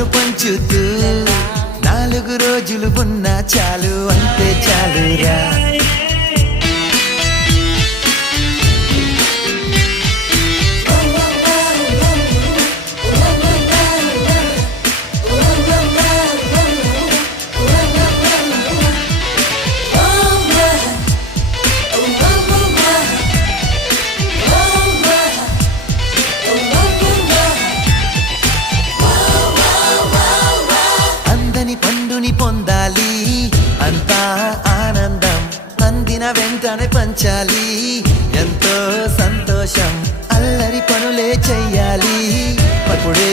నవ్వును పంచుతూ 4 రోజులు ఉన్నా చాలు అంతే చాలురా. పండుని పొందాలి అంతా ఆనందం, అందిన వెంటనే పంచాలి ఎంతో సంతోషం, అల్లరి పనులే చెయ్యాలి అప్పుడే